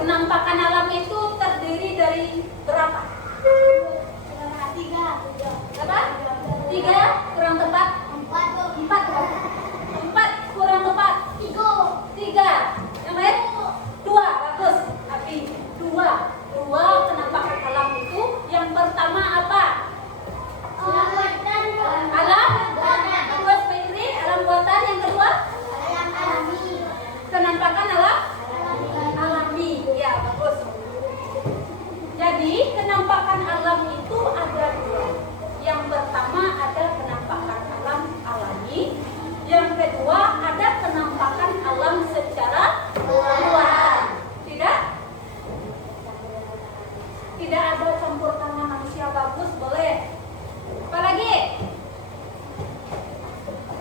Kenampakan alam itu terdiri dari berapa? Berapa? 3 kurang tepat? 4 kurang tepat? 3. Yang lain? 2. Bagus. Tapi 2 kenampakan alam itu yang pertama apa? Alam. Bagus, Fitri. Alam buatan. Yang kedua? Kenampakan alam alami. Ya, bagus. Jadi kenampakan alam itu ada 2. Yang pertama ada kenampakan alam alami. Yang kedua ada kenampakan alam secara luar. Tidak ada campur tangan manusia. Bagus, boleh. Apalagi?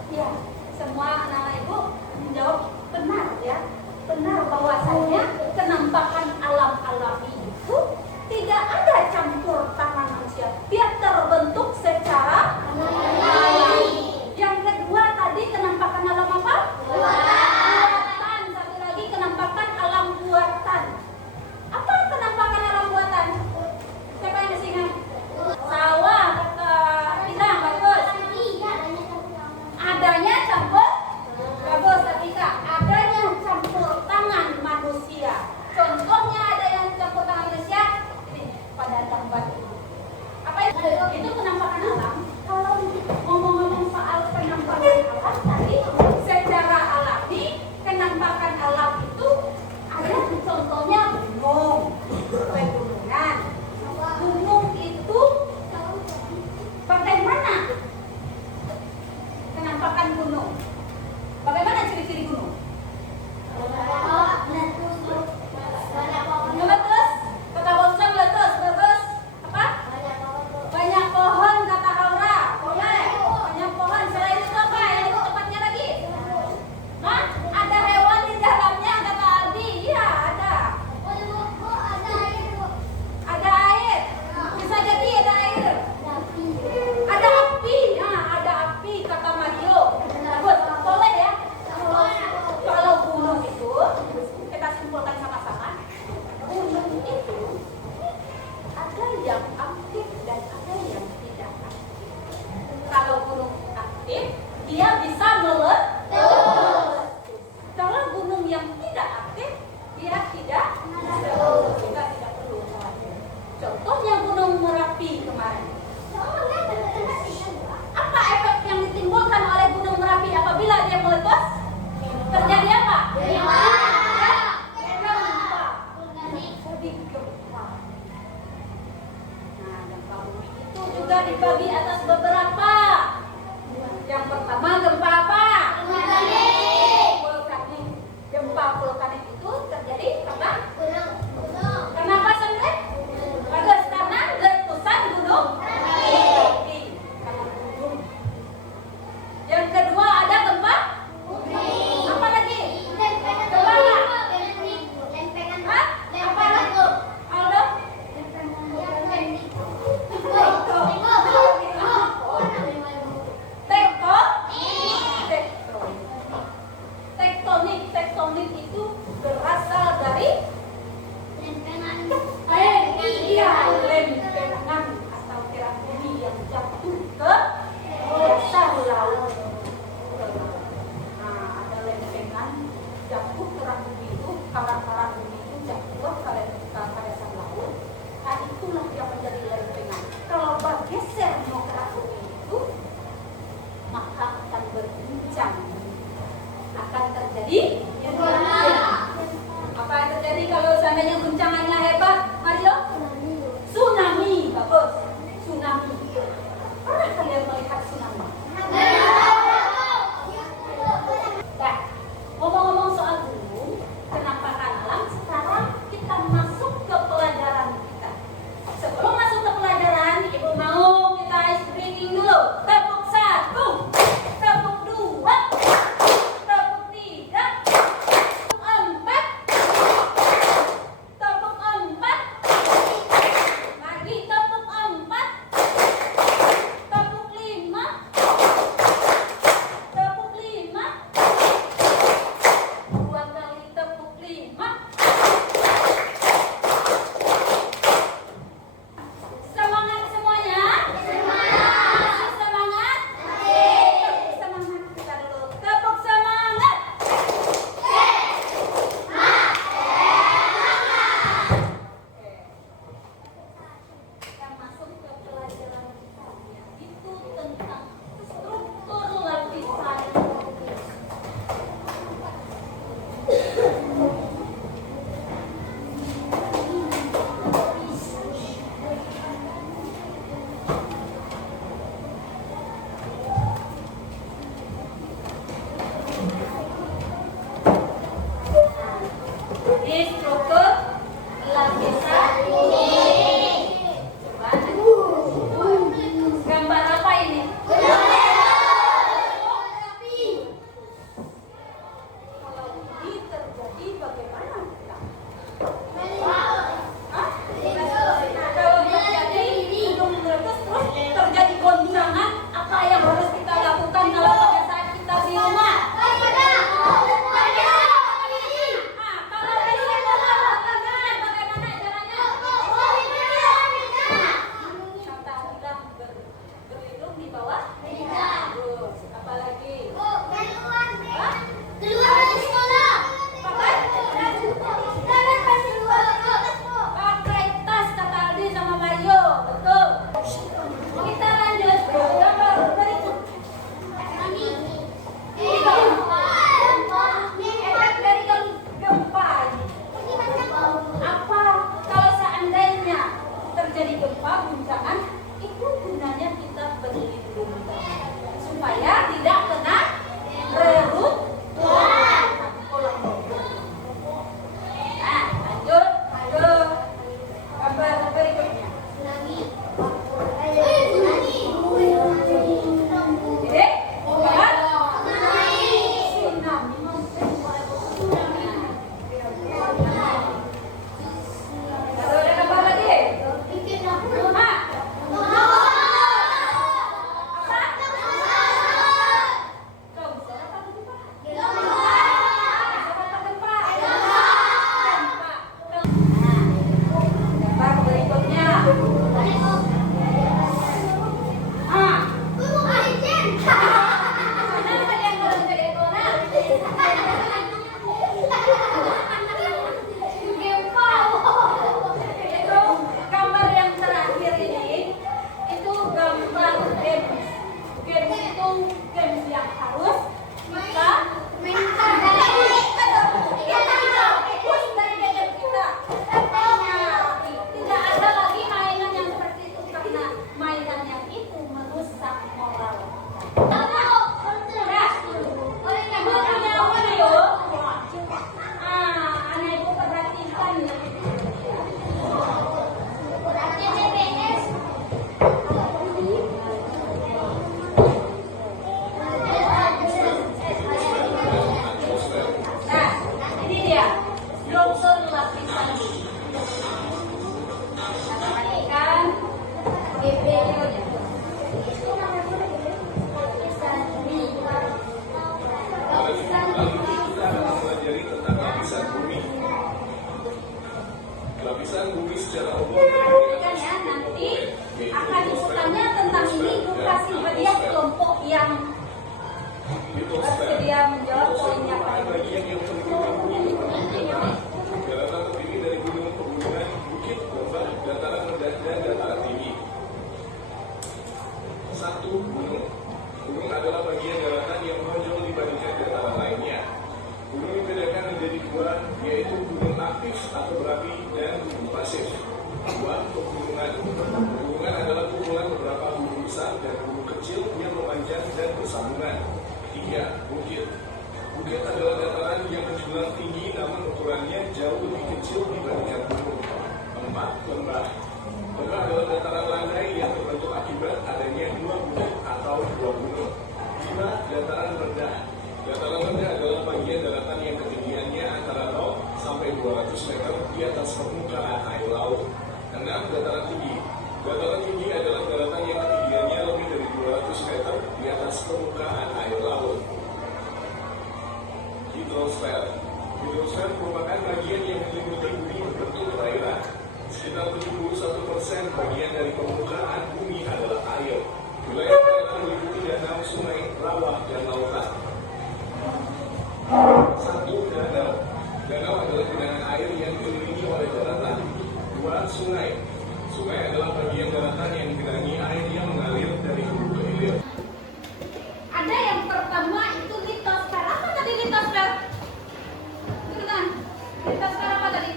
Ya, semua anak-anak ibu menjawab benar ya. Benar bahwasanya kenampakan alam alami itu tidak ada campur tangan manusia. Dia terbentuk secara alami. Yang kedua tadi kenampakan alam apa? Buatan. Satu lagi kenampakan alam buatan. Apa kenampakan alam buatan? Siapa yang masih ingat? Sawah, kata Tina, bagus. Adanya campur, bagus Atika. Adanya campur tangan manusia. Contohnya ada yang campur tangan manusia. Ini pada tempat ini. Apa itu? Itu kenampakan alam. Kalau ngomong-ngomong soal kenampakan alam tadi, secara alami kenampakan alam itu ada contohnya gunung, pegunungan. Gunung itu bagaimana kenampakan gunung? Bagaimana ciri-ciri gunung? Meletus, kata Bosang meletus, bagus. Apa? Banyak pohon, kata Aura. Boleh. Banyak pohon. Selain itu apa? Yang itu tepatnya lagi? Hah? Ada hewan di dalamnya, kata Aldi. Iya, ada. Ada air. Bisa jadi ada air. Ada api. Nah, ada api, kata Mario. Bagus. Boleh ya? Kalau gunung itu, kita simpulkan sama-sama. Gunung itu ada yang aktif dan ada yang tidak aktif. Kalau gunung aktif, dia bisa meletus. Kalau gunung yang tidak aktif, dia tidak meletus. Kita tidak perlu khawatir. Contohnya Gunung Merapi kemarin. Apa efek yang ditimbulkan oleh Gunung Merapi apabila dia meletus? Terjadi apa? Gempa. Jadi gempa. Nah, gempa bumi itu juga dibagi atas beberapa. Yang pertama gempa apa? Vulkanik. Gempa vulkanik itu terjadi karena apa Sandra? Bagus, karena letusan gunung api. Karena gunung. Yang kedua ada gempa. Apa lagi? Gempa. Hah? Apa lagi? Aldo? Tektonik itu berasal dari lempengan atau kerak bumi yang jatuh ke dasar laut. Nah, ada lempengan jatuh kerak bumi itu, karang-karang bumi itu jatuh ke dasar laut. Nah, itulah yang menjadi lempengan. Kalau bergeser mau kerak bumi itu, maka akan berguncang. Akan terjadi apa yang terjadi kalau seandainya guncangannya hebat, Mario? Tsunami. Bagus. Tsunami. Pernah kalian melihat tsunami? Nah, ngomong-ngomong soal gunung, kenampakan alam, sekarang kita masuk ke pelajaran kita. Sebelum masuk ke pelajaran, ibu mau kita ice breaking dulu. Tepuk 1, tepuk 2, tepuk 3, tepuk 4, tepuk 4. Jadi struktur lapisan bumi. Coba. Gambar apa ini? Kalau ini terjadi bagaimana kita? Kalau terjadi gunung meletus terus terjadi goncangan, apa yang harus kita lakukan kalau pada saat kita di rumah? Berlindung di bawah meja. Terus apa lagi? Pakai tas kata Aldi sama Mario. Betul. Kita lanjut ke gambar berikut. Efek dari gempa. Apa kalau seandainya terjadi gempa guncangan, itu gunanya kita berlindung supaya tidak kena reruntuhan. Nah, lanjut ke gambar berikutnya. Jadi, gambar tsunami. Baru ada gambar lagi. Gambar yang terakhir ini itu gambar games. Games itu games yang harus kita mainkan dari gadget kita. Tidak ada lagi mainan yang seperti itu karena mainan yang itu merusak moral. Anak ibu perhatikan ya. Nah, ini dia struktur lapisan bumi. Kita perhatikan videonya. Mempelajari tentang lapisan bumi. Lapisan bumi secara umum Perhatikan ya, nanti akan diputarnya tentang ini. Ibu kasih hadiah kelompok yang bersedia menjawab poinnya pada bagian yang mengelilingi bumi. Daratan terdiri dari gunung, pegunungan, bukit, lembah, dataran rendah dan dataran tinggi. 1. Gunung. Gunung adalah bagian daratan yang menonjol dibandingkan dataran lainnya. Gunung dibedakan menjadi dua, yaitu gunung aktif atau berapi dan gunung pasif. 2. Pegunungan. Pegunungan adalah kumpulan beberapa gunung besar dan gunung kecil yang memanjang dan bersambungan. 3. Bukit. Bukit adalah dataran yang menjulang tinggi namun ukurannya jauh lebih kecil dibandingkan gunung. 4. Lembah. Lembah adalah dataran landai yang terbentuk akibat adanya dua bukit atau dua gunung. 5. Dataran rendah. Dataran rendah adalah bagian daratan yang ketinggiannya antara 0 sampai 200 meter di atas permukaan air laut. 6. Dataran tinggi. Dataran tinggi adalah daratan yang ketinggiannya lebih dari 200 meter di atas permukaan air laut. Hidrosfer. Hidrosfer merupakan bagian yang menyelimuti bumi berbentuk perairan. Sekitar 71% bagian dari permukaan bumi adalah air. Wilayah perairan meliputi danau, sungai, rawa, dan lautan. 1. Danau. Danau adalah genangan air yang dikelilingi oleh daratan. 2. Sungai. Sungai adalah bagian daratan yang digenangi air yang mengalir dari hulu ke hilir. Ada yang pertama itu litosfer. Apa tadi litosfer? Itu kan? Litosfer apa tadi?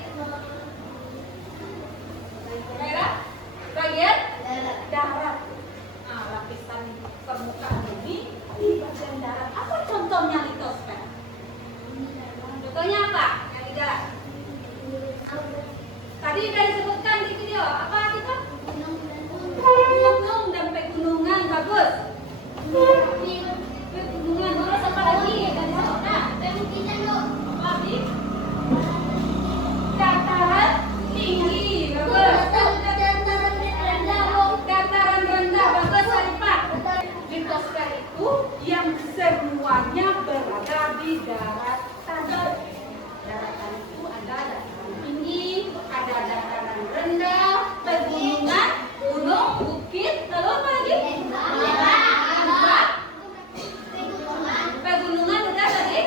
Merah? Bagian? Darat. Nah, lapisan permukaan bumi di bagian darat. Apa contohnya litosfer? Contohnya apa? Yang di darat? Tadi udah disebutkan di video apa itu? Gunung dan pegunungan, bagus. Pegunungan, terus apa lagi? Dari sana. Apa lagi? Dataran tinggi, bagus. Dataran rendah, bagus Sarifah. Litosfer itu yang semuanya berada di daratan. Daratan itu ada dataran tinggi, ada dataran rendah, pegunungan, gunung, bukit, lalu apa lagi? Lembah. Pegunungan udah tadi?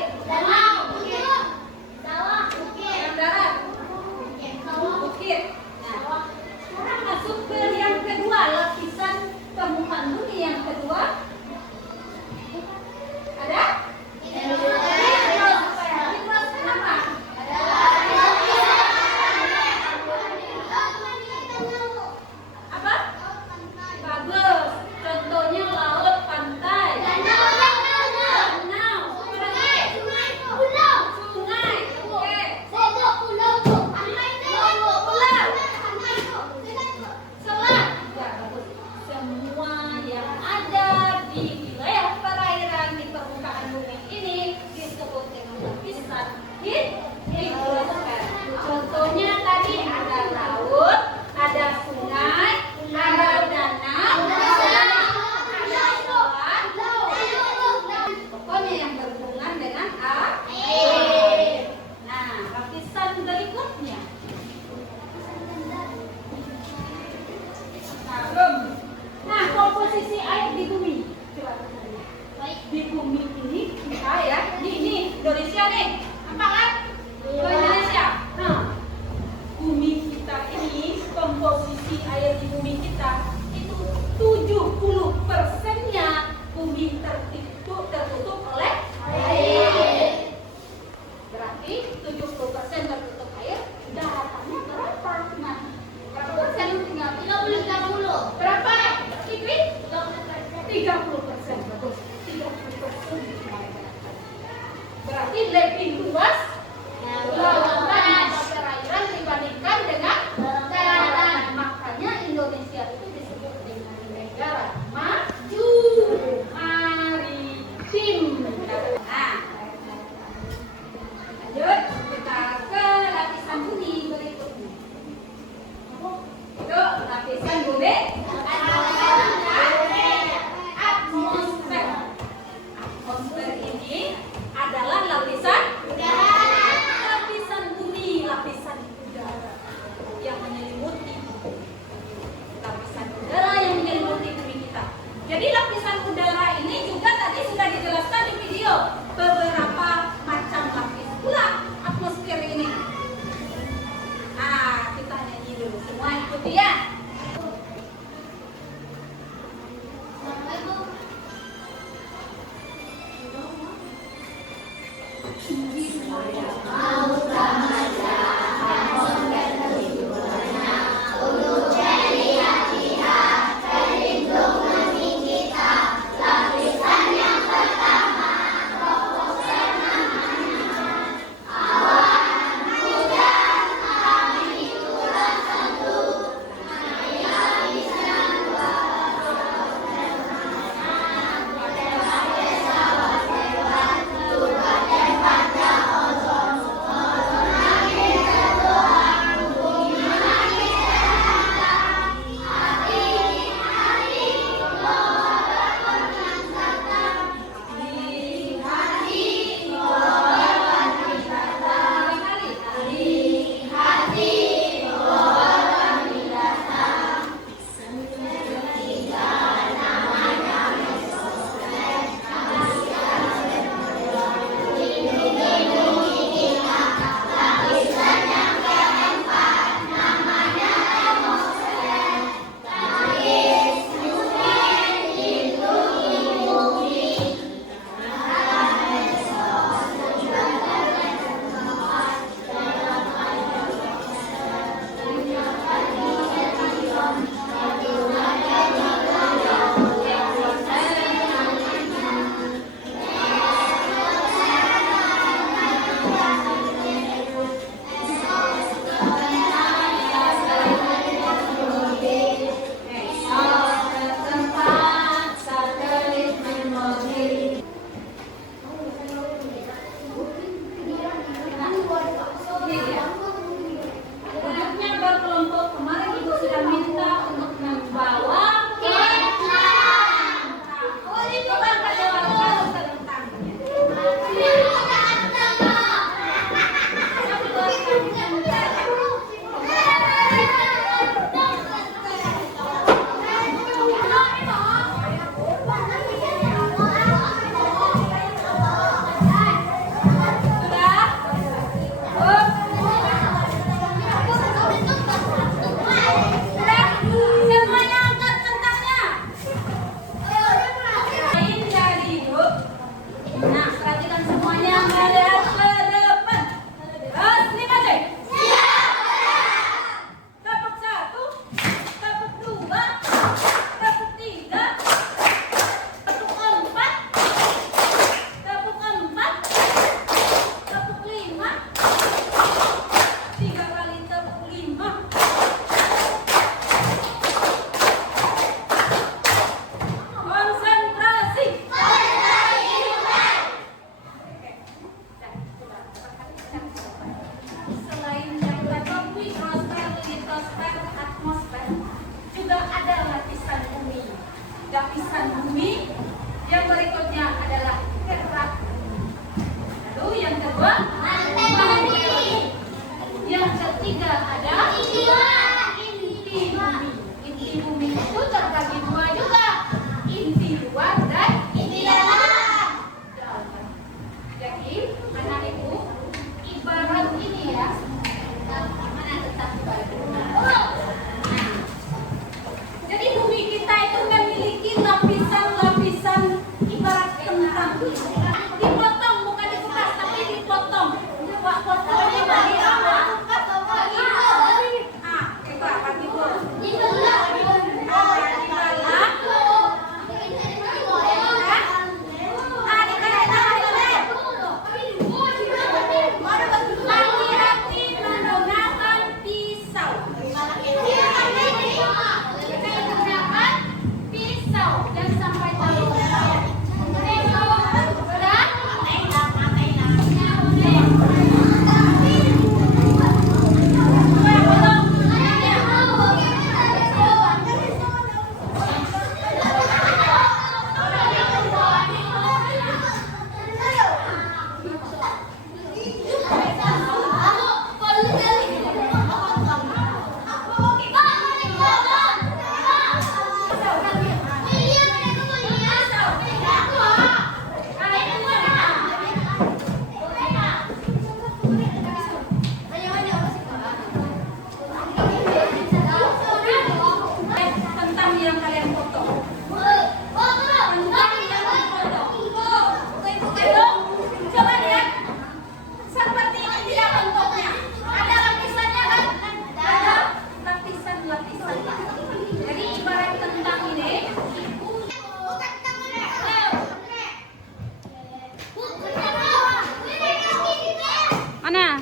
bumi. Yang berikutnya adalah kerak. Lalu yang kedua materi. Yang ketiga ada inti bumi. Inti bumi itu terbagi dua juga, inti luar dan inti dalam. Jadi anak ibu ibarat ini ya. Mana tetap ibarat. Jadi bumi kita itu memiliki lapisan-lapisan ibarat kentang. Dipotong bukan dikupas tapi dipotong. Pak potong ini bagi apa? Coba bagi dulu. Di dalam. Hati-hati menggunakan pisau. Pisau dan sampai tahu. Tentang yang kalian potong. Tentang yang dipotong. Coba lihat. Seperti ini tidak bentuknya. Ada lapisannya kan? Ada lapisan-lapisan. Jadi ibarat kentang ini. Mana?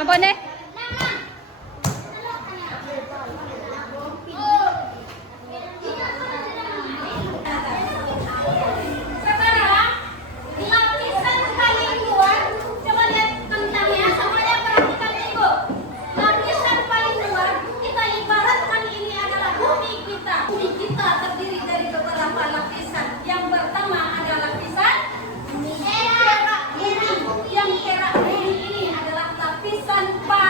Apa nih? Sekarang lapisan paling luar, coba lihat kentangnya, semuanya perhatikan ibu. Lapisan paling luar kita ibaratkan ini adalah bumi kita. Bumi kita terdiri dari beberapa lapisan. Yang pertama ada lapisan kerak bumi. Yang kerak bumi ini adalah lapisan paling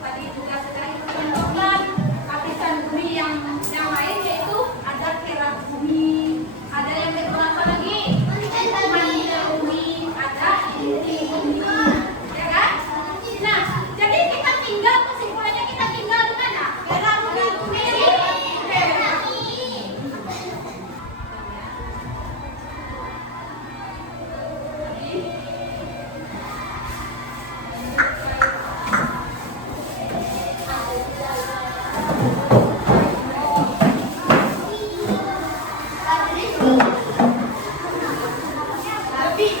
tadi juga sudah dicontohkan lapisan bumi yang lain, yaitu ada kerak bumi, ada yang berapa lagi? Manila bumi, ada inti bumi, ya kan? Nah, jadi kita tinggal, kesimpulannya kita tinggal di mana? Kerak bumi, kerak bumi. Lebih.